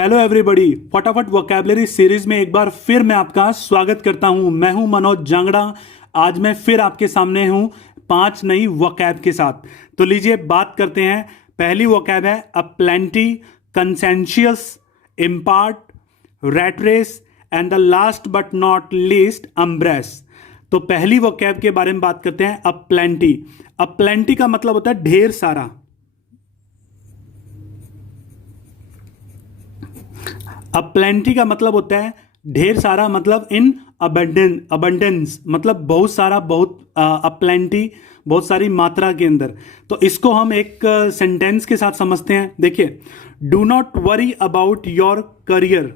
Hello everybody, फटाफट vocabulary series में एक बार फिर मैं आपका स्वागत करता हूं। मैं हूं मनोज जांगड़ा। आज मैं फिर आपके सामने हूं 5 नई वोकैब के साथ। तो लीजिए बात करते हैं। पहली वोकैब है aplenty, conscientious, impart, rat race and the last but not least embrace. तो पहली वोकैब के बारे में बात करते हैं, अपलेंटी। अपलेंटी का मतलब होता है ढेर सारा। अपलेंटी का मतलब होता है ढेर सारा, मतलब इन अबंडेंस, मतलब बहुत सारा, बहुत अपलेंटी, बहुत सारी मात्रा के अंदर। तो इसको हम एक सेंटेंस के साथ समझते हैं। देखिए, do not worry about your career.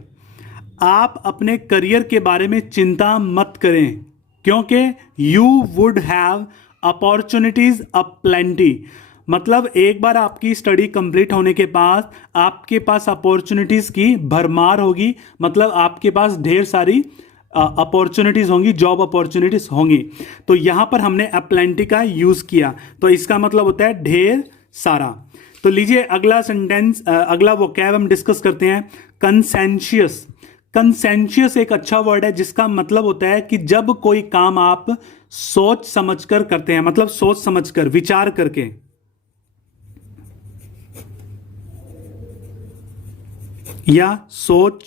आप अपने करियर के बारे में चिंता मत करें, क्योंकि यू वुड हैव अपॉर्चुनिटीज अपलेंटी। मतलब एक बार आपकी स्टडी कंप्लीट होने के बाद आपके पास अपॉर्चुनिटीज की भरमार होगी, मतलब आपके पास ढेर सारी अपॉर्चुनिटीज होंगी, जॉब अपॉर्चुनिटीज होंगी। तो यहां पर हमने अपलेंटी का यूज किया, तो इसका मतलब होता है ढेर सारा। तो लीजिए अगला सेंटेंस, अगला वोकैब हम डिस्कस करते हैं, कंसेंशियस। कंसेंशियस एक अच्छा वर्ड है जिसका मतलब होता है कि जब कोई काम आप सोच समझकर करते हैं, मतलब सोच समझकर, विचार करके। या सोच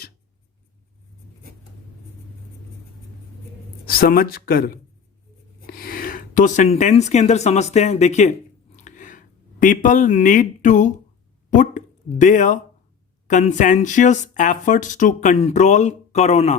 समझ कर। तो सेंटेंस के अंदर समझते हैं। देखिए, people need to put their conscientious efforts to control corona.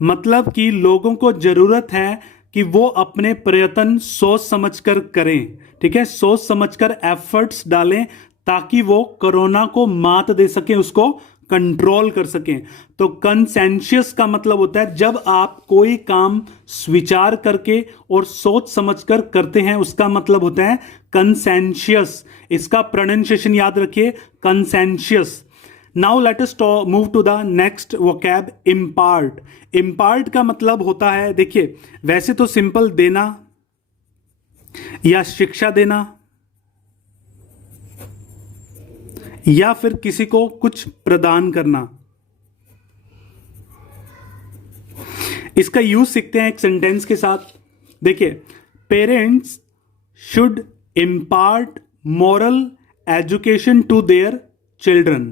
मतलब कि लोगों को जरूरत है कि वो अपने प्रयत्न सोच समझकर करें। ठीक है, सोच समझकर एफर्ट्स डालें ताकि वो कोरोना को मात दे सके, उसको कंट्रोल कर सकें। तो कंसेंशियस का मतलब होता है जब आप कोई काम विचार करके और सोच समझकर करते हैं, उसका मतलब होता है कंसेंशियस। इसका प्रोनाउंसिएशन याद रखिए, conscientious. Now let us move to the next vocab, impart. Impart का मतलब होता है, देखिए वैसे तो सिंपल देना या शिक्षा देना, या फिर किसी को कुछ प्रदान करना। इसका यूज सीखते हैं एक सेंटेंस के साथ। देखिए, parents should impart moral education to their children.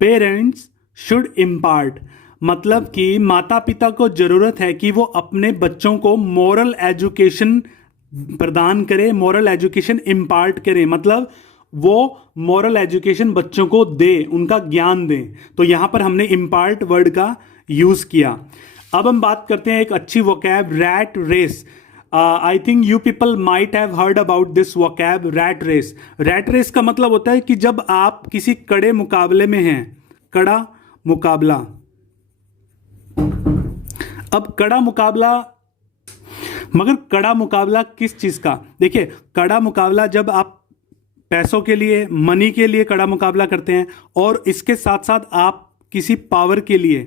Parents should impart मतलब कि माता पिता को जरूरत है कि वो अपने बच्चों को मोरल एजुकेशन प्रदान करें, मोरल एजुकेशन इम्पार्ट करें, मतलब वो मोरल एजुकेशन बच्चों को दे, उनका ज्ञान दे। तो यहां पर हमने इम्पार्ट वर्ड का यूज किया। अब हम बात करते हैं एक अच्छी vocab, rat race. I think you people might have heard about this vocab, rat race. Rat race का मतलब होता है कि जब आप किसी कड़े मुकाबले में हैं, कड़ा मुकाबला। अब कड़ा मुकाबला, मगर कड़ा मुकाबला किस चीज का? देखिए, कड़ा मुकाबला जब आप पैसों के लिए, मनी के लिए कड़ा मुकाबला करते हैं, और इसके साथ साथ आप किसी पावर के लिए,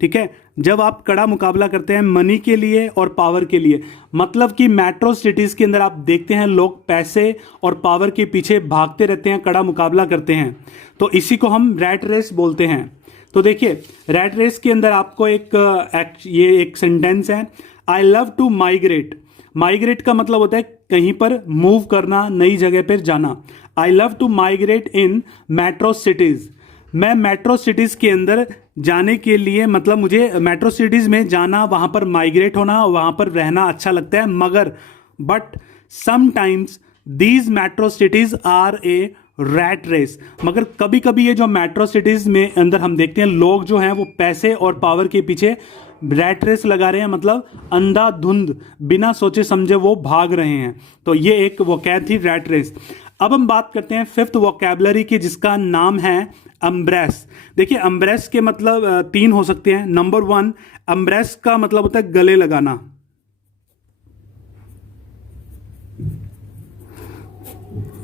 ठीक है, जब आप कड़ा मुकाबला करते हैं मनी के लिए और पावर के लिए, मतलब कि मेट्रो सिटीज के अंदर आप देखते हैं लोग पैसे और पावर के पीछे भागते रहते हैं, कड़ा मुकाबला करते हैं। तो इसी को हम रैट रेस बोलते हैं। तो देखिए, रैट रेस के अंदर आपको ये एक सेंटेंस है, I love to migrate. Migrate का मतलब होता है कहीं पर मूव करना, नई जगह पर जाना। I love to migrate in metro cities. मैं मेट्रो सिटीज के अंदर जाने के लिए, मतलब मुझे मेट्रो सिटीज में जाना, वहां पर माइग्रेट होना, वहां पर रहना अच्छा लगता है। मगर but sometimes these metro cities are a rat race. मगर कभी कभी ये जो मेट्रो सिटीज में अंदर हम देखते हैं लोग जो हैं वो पैसे और पावर के पीछे रैट रेस लगा रहे हैं, मतलब अंधाधुंध बिना सोचे समझे वो भाग रहे हैं। तो ये एक वोकैब थी, रैट रेस। अब हम बात करते हैं फिफ्थ वोकैबुलरी की, जिसका नाम है अम्ब्रेस। देखिए, अम्ब्रेस के मतलब 3 हो सकते हैं। नंबर 1, अम्ब्रेस का मतलब होता है गले लगाना।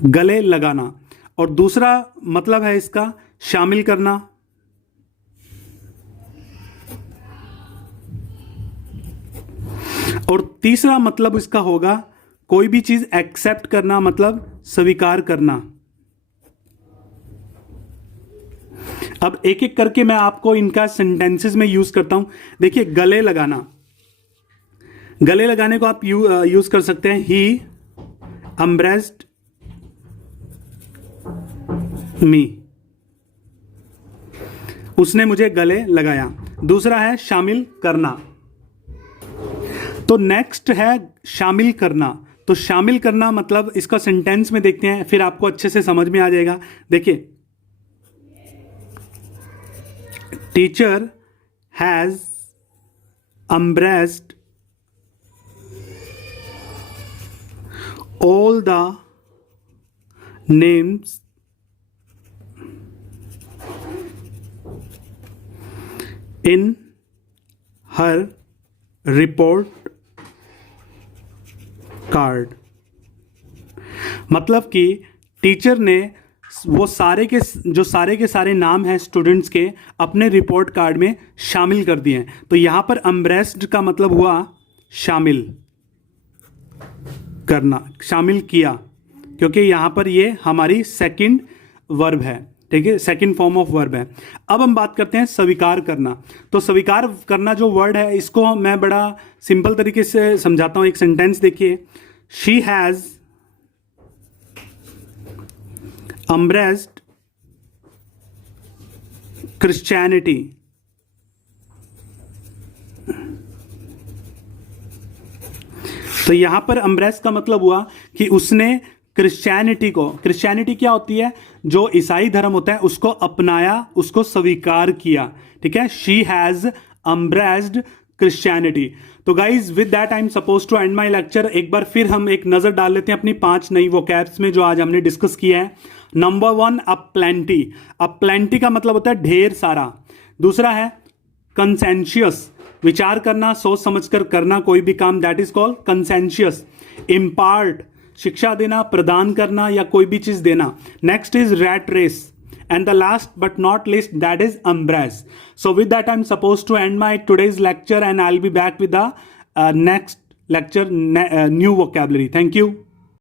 गले लगाना। और दूसरा मतलब है इसका शामिल करना। और तीसरा मतलब इसका होगा कोई भी चीज एक्सेप्ट करना, मतलब स्वीकार करना। अब एक एक करके मैं आपको इनका सेंटेंसेस में यूज करता हूं। देखिए, गले लगाना, गले लगाने को आप यूज कर सकते हैं ही embraced मी, उसने मुझे गले लगाया। दूसरा है शामिल करना, तो नेक्स्ट है शामिल करना। तो शामिल करना मतलब इसका सेंटेंस में देखते हैं, फिर आपको अच्छे से समझ में आ जाएगा। देखिए, teacher has embraced all the names in her report card। मतलब कि टीचर ने वो सारे के सारे नाम हैं स्टूडेंट्स के अपने रिपोर्ट कार्ड में शामिल कर दिए हैं। तो यहां पर embraced का मतलब हुआ शामिल करना, शामिल किया, क्योंकि यहां पर ये हमारी सेकंड वर्ब है, ठीक है, सेकंड फॉर्म ऑफ वर्ब है। अब हम बात करते हैं स्वीकार करना। तो स्वीकार करना जो वर्ड है, इसको मैं बड़ा सिंपल तरीके से समझाता हूं। एक सेंटेंस देखिए, शी हैज embraced क्रिश्चियनिटी। तो यहां पर embrace का मतलब हुआ कि उसने क्रिश्चियनिटी को, क्रिश्चियनिटी क्या होती है, जो ईसाई धर्म होता है, उसको अपनाया, उसको स्वीकार किया, ठीक है। She has embraced Christianity. तो guys, with that I am supposed to end my lecture. एक बार फिर हम एक नजर डाल लेते हैं अपनी 5 नई वोकैब्स में जो आज हमने डिस्कस किया है। नंबर 1, अपप्लेंटी। अपप्लेंटी का मतलब होता है ढेर सारा। दूसरा है कंसेंशियस, विचार करना, सोच समझकर करना कोई भी काम, that is called conscientious. Impart, शिक्षा देना, प्रदान करना या कोई भी चीज देना। Next is rat race, and the last but not least, that is embrace. So with that, I'm supposed to end my today's lecture, and I'll be back with the next lecture, new vocabulary. Thank you.